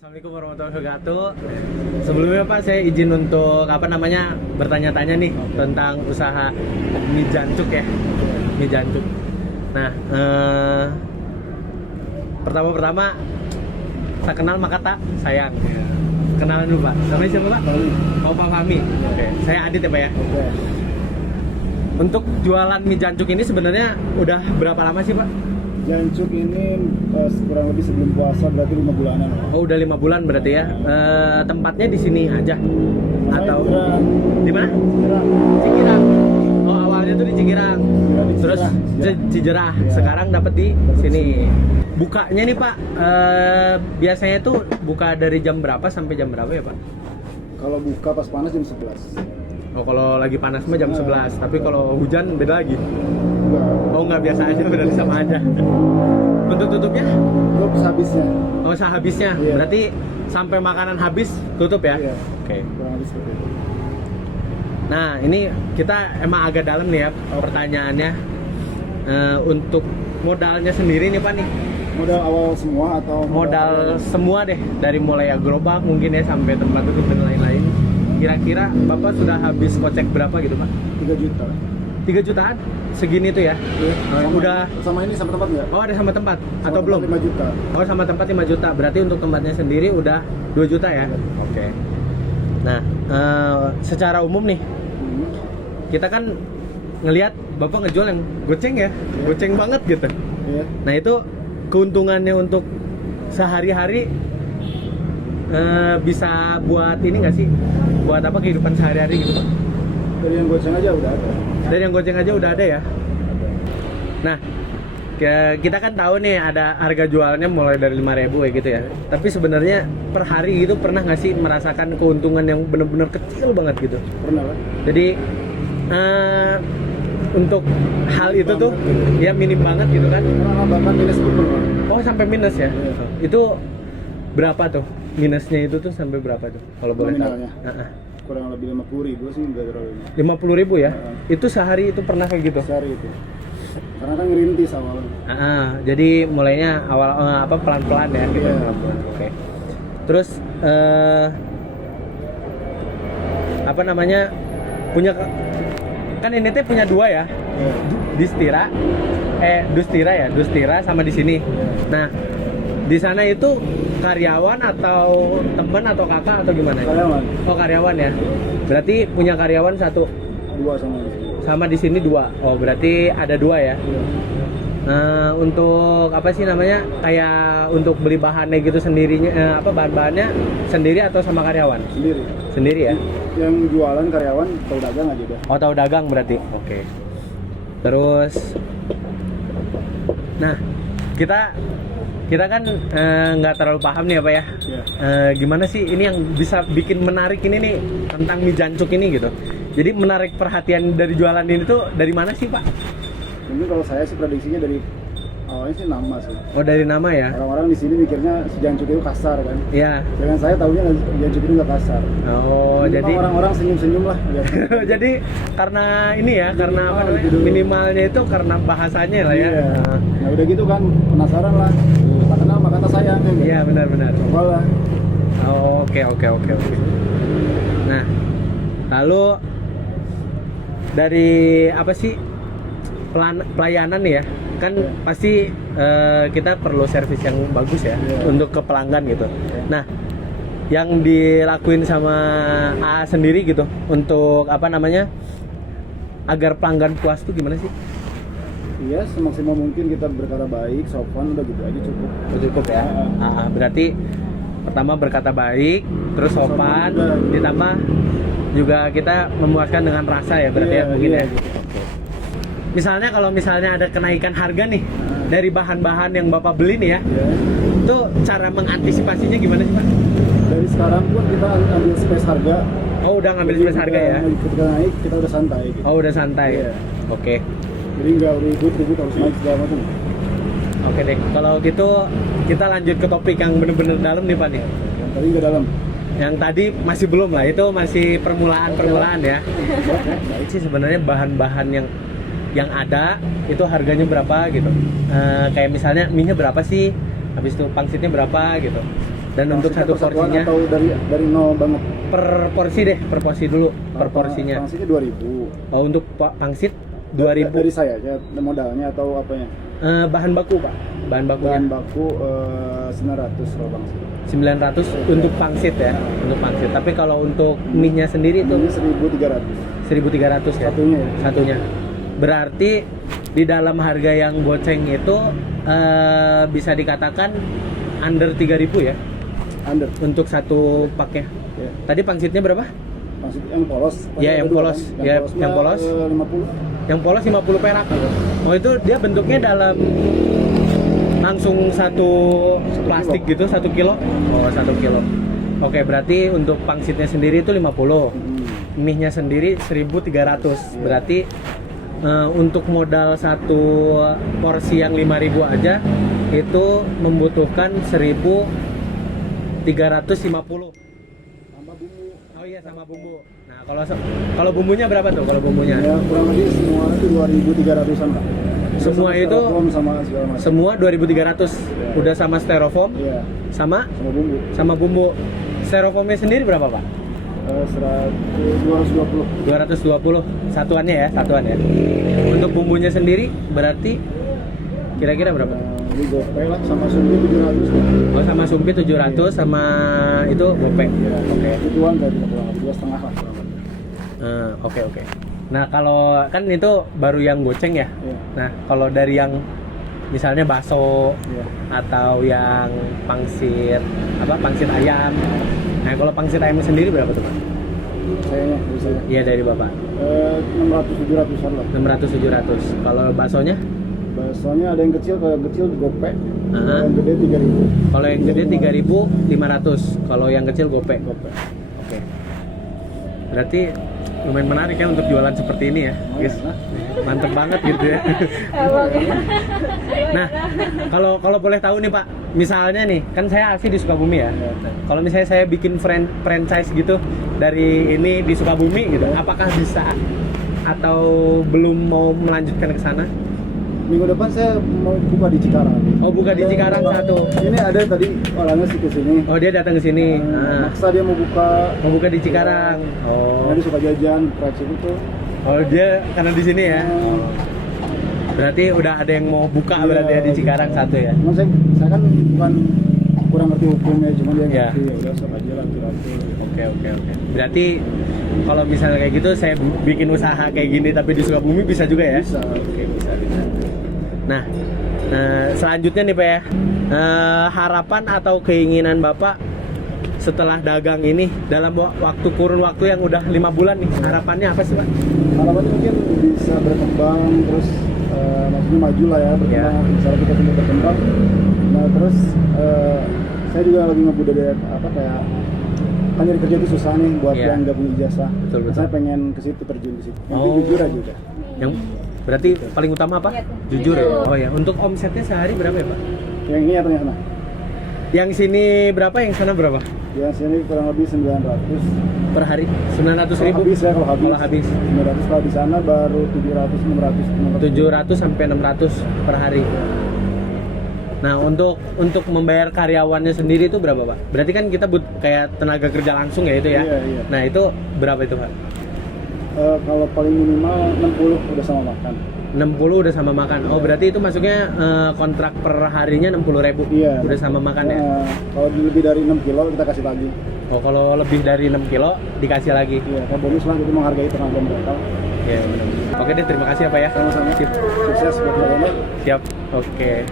Assalamualaikum warahmatullahi wabarakatuh. Sebelumnya Pak, saya izin untuk bertanya-tanya nih tentang usaha mie jancuk ya, mie jancuk. Nah, pertama-pertama tak kenal maka tak sayang. Kenalan dulu Pak. Namanya siapa Pak? Oh, Pak Fahmi. Oke. Saya Adit ya Pak ya. Untuk jualan mie jancuk ini sebenarnya udah berapa lama sih Pak? Jancuk ini kurang lebih sebelum puasa, berarti 5 bulanan. Oh, udah 5 bulan berarti ya. Tempatnya di sini aja atau di mana? Cikirang. Oh, awalnya tuh di Cikirang. Terus Cijerah. Sekarang dapat di sini. Bukanya nih Pak, biasanya tuh buka dari jam berapa sampai jam berapa ya Pak? Kalau buka pas panas jam 11. Oh, kalau lagi panas mah jam 11, tapi kalau hujan beda lagi. Enggak. Oh, nggak, biasa aja, berarti sama aja. Untuk tutupnya? Tutup sehabisnya. Oh, sehabisnya. Iya. Berarti sampai makanan habis tutup ya? Iya. Oke. Kurang lebih seperti itu. Nah, ini kita emang agak dalam nih ya pertanyaannya. Untuk modalnya sendiri nih Pak nih. Modal awal semua atau Modal semua deh, dari mulai gerobak mungkin ya sampai tempat tutup dan lain-lain. Kira-kira Bapak sudah habis kocek berapa gitu Pak? 3 juta. 3 jutaan? Segini tuh ya? Iya. Udah. Sama ini sama tempat nggak? Oh, ada sama tempat? Sama Atau tempat belum? 5 juta. Oh, sama tempat 5 juta. Berarti untuk tempatnya sendiri udah 2 juta ya? Oke. Nah, secara umum nih, kita kan ngelihat Bapak ngejual yang goceng ya? Goceng banget gitu. Iya. Nah, itu keuntungannya untuk sehari-hari bisa buat ini nggak sih? Buat apa kehidupan sehari-hari gitu Pak? Dari yang goceng aja udah ada. Dari yang goceng aja udah ada ya? Nah, kita kan tahu nih ada harga jualnya mulai dari 5.000 ya gitu ya. Tapi sebenarnya per hari gitu pernah nggak sih merasakan keuntungan yang benar-benar kecil banget gitu? Pernah lah. Jadi untuk hal itu tuh ya minim banget gitu kan? Pernah bahkan minus pun pernah. Oh, sampai minus ya? Iya. Itu berapa tuh? Minusnya itu tuh sampai berapa tuh? Kalau boleh tahu? Nominalnya? Kurang lebih 50.000 sih, nggak terlalu. 50.000 ya? Itu sehari itu pernah kayak gitu? Sehari itu. Karena kan ngerintis awalnya. Jadi mulainya awal pelan-pelan ya gitu. Iya. Pelan-pelan. Oke. Terus kan ini teh punya 2 ya? Iya. Dustira sama di sini. Nah, di sana itu karyawan atau teman atau kakak atau gimana? Karyawan. Oh, karyawan ya. Berarti punya karyawan 1, 2 sama di sini. sama di sini 2. Oh, berarti ada 2 ya. Iya. Untuk kayak untuk beli bahannya gitu sendirinya, bahan-bahannya sendiri atau sama karyawan? Sendiri. Sendiri ya. Yang jualan karyawan tahu dagang aja udah. Oh, tahu dagang berarti. Oke. Terus, nah kita kan nggak terlalu paham nih apa ya. Iya. Gimana sih ini yang bisa bikin menarik ini nih tentang mie jancuk ini gitu. Jadi menarik perhatian dari jualan ini tuh dari mana sih Pak? Mungkin kalau saya sih prediksinya dari awalnya sih nama sih. Oh, dari nama ya? Orang-orang di sini mikirnya si jancuk itu kasar kan. Iya. Dengan saya tahunya jancuk itu nggak kasar. Oh, Minimal jadi orang-orang senyum-senyum lah. Ya. jadi karena ini ya, karena apa namanya? gitu. Minimalnya itu karena bahasanya lah ya. Iya. Nah udah gitu kan penasaran lah. Tak kenal maka tak sayang ya. Iya, benar-benar. Coba lah. Oh, oke. Nah, lalu dari apa sih pelayanan nih ya? Kan pasti kita perlu servis yang bagus ya untuk ke pelanggan gitu. Nah, yang dilakuin sama A sendiri gitu untuk agar pelanggan puas tuh gimana sih? Iya, semaksimal mungkin kita berkata baik, sopan, udah gitu aja cukup. Cukup ya. Berarti pertama berkata baik, terus sopan, juga. ditambah juga kita memuaskan dengan rasa ya berarti ya mungkin ya. Misalnya kalau ada kenaikan harga nih dari bahan-bahan yang Bapak beli nih ya, Iya. itu cara mengantisipasinya gimana sih Pak? Dari sekarang pun kita ambil space harga. Oh, udah ngambil space harga ya? Ketika naik kita udah santai gitu. Oh, udah santai. Iya. Oke. Jadi nggak ribut harus naik segala macam. Oke deh. Kalau gitu kita lanjut ke topik yang bener-bener dalam nih Pak nih. Yang tadi nggak dalam. Yang tadi masih belum lah, itu masih permulaan ya. Sih sebenarnya bahan-bahan yang ada itu harganya berapa gitu. Kayak misalnya mie-nya berapa sih, habis itu pangsitnya berapa gitu. Dan untuk satu persatuan porsinya atau dari nol banget? per porsi deh, per porsi dulu, per porsinya. Pangsitnya 2.000. Oh, untuk pangsit 2.000. Dari saya aja modalnya atau apanya? Bahan baku, Pak. Bahan bakunya Bahan baku 900 kalau pangsit. 900 untuk pangsit ya, untuk pangsit. Tapi kalau untuk mie-nya sendiri itu Ini 1.300 1.300 ya. satunya ya. Satunya. Berarti di dalam harga yang goceng itu bisa dikatakan under 3.000 ya Under. untuk satu paknya. Ya. Tadi pangsitnya berapa? Pangsit yang polos. Ya, yang Ada dua polos. kan? Ya, polosnya, yang polos. 50. Yang polos 50 perak. Oh, itu dia bentuknya dalam langsung satu plastik gitu, 1 kilo. Oh, 1 kilo. Oke, berarti untuk pangsitnya sendiri itu 50. Mie-nya sendiri 1.300. Berarti untuk modal satu porsi yang 5.000 aja itu membutuhkan 1.350. Tambah bumbu. Oh iya, sama bumbu. Nah, kalau bumbunya berapa tuh? Kalau bumbunya? Ya kurang lebih semua itu 2.300-an Pak. Semua Sama itu styrofoam sama segala macam. Semua 2.300. Udah sama styrofoam, Iya, sama sama bumbu. Styrofoamnya sendiri berapa, Pak? 220. 220 satuannya ya, satuan ya. Untuk bumbunya sendiri berarti kira-kira berapa? Ini gope lah sama sumbi 700. Oh, sama sumpi 700 sama itu gope. Ya, Oke. Ituan dari kurang lebih 2,5 lah. kurang lebih. Oke, oke. Nah, kalau kan itu baru yang goceng ya. Iya. Nah, kalau dari yang misalnya bakso Iya. atau yang pangsit pangsit ayam. Nah, kalau pangsit ayam sendiri berapa tuh, Pak? Kayaknya dari saya. Iya, dari Bapak. 600-700-an lah. 600-700. Kalau baksonya? Baksonya ada yang kecil, kalau yang kecil gope. Aha. Kalau yang gede 3.000. Kalau yang gede 3.500. Kalau yang kecil gope. Gope. Oke. Berarti lumayan menarik ya untuk jualan seperti ini ya, guys. Mantep banget gitu ya. Nah, kalau boleh tahu nih Pak, misalnya nih, kan saya asli di Sukabumi ya. Kalau misalnya saya bikin franchise gitu dari ini di Sukabumi gitu, apakah bisa atau belum mau melanjutkan ke sana? Minggu depan saya mau buka di Cikarang. Oh, buka di Cikarang satu. Ini ada tadi orangnya sih ke sini. Oh, dia datang ke sini. Maksa dia mau buka di Cikarang. Oh. Karena dia suka jajan, kreatif itu. Oh, dia karena di sini ya. Berarti udah ada yang mau buka berarti ya di Cikarang satu ya. Cuman saya kan bukan kurang ngerti hukumnya, cuma dia Iya. ngerti. Ya udah sok aja lah kira-kira. Oke. Berarti kalau misalnya kayak gitu saya bikin usaha kayak gini tapi di Sukabumi bisa juga ya? Bisa. Oke, bisa. Nah, selanjutnya nih Pak ya. Harapan atau keinginan Bapak setelah dagang ini dalam kurun waktu yang udah 5 bulan nih, harapannya apa sih Pak? Harapannya mungkin bisa berkembang terus, maksudnya maju lah ya, berkembang. Misalnya kita sudah berkembang, nah terus saya juga lagi ngebudaya kayak kan nyari kerja itu susah nih buat Iya. yang nggak punya ijazah. Betul. Saya pengen ke situ, terjun ke situ. Nanti Oh. jujur aja udah. Yang berarti paling utama apa? Jujur ya. Oh ya, untuk omsetnya sehari berapa ya Pak? Yang ini atau yang sana? Yang sini berapa, yang sana berapa? Yang sini kurang lebih 900 Per hari? 900.000? habis ya, kalau habis. Kalau habis 900, kalau di sana baru 700, 600, 700 sampai 600 per hari. Nah, untuk membayar karyawannya sendiri itu berapa, Pak? Berarti kan kita kayak tenaga kerja langsung ya itu ya? Iya. Nah, itu berapa itu, Pak? Kalau paling minimal 60 udah sama makan. 60 udah sama makan. Oh, berarti itu masuknya kontrak per harinya 60.000. Iya. Udah sama makan ya? Kalau lebih dari 6 kilo kita kasih lagi. Oh, kalau lebih dari 6 kilo dikasih lagi. Iya, kayak bonus lah, itu menghargai tenaga mereka. Iya, benar. Oke deh, terima kasih ya, Pak ya. Sama-sama. Sip. Sukses buat kalian. Siap. Oke.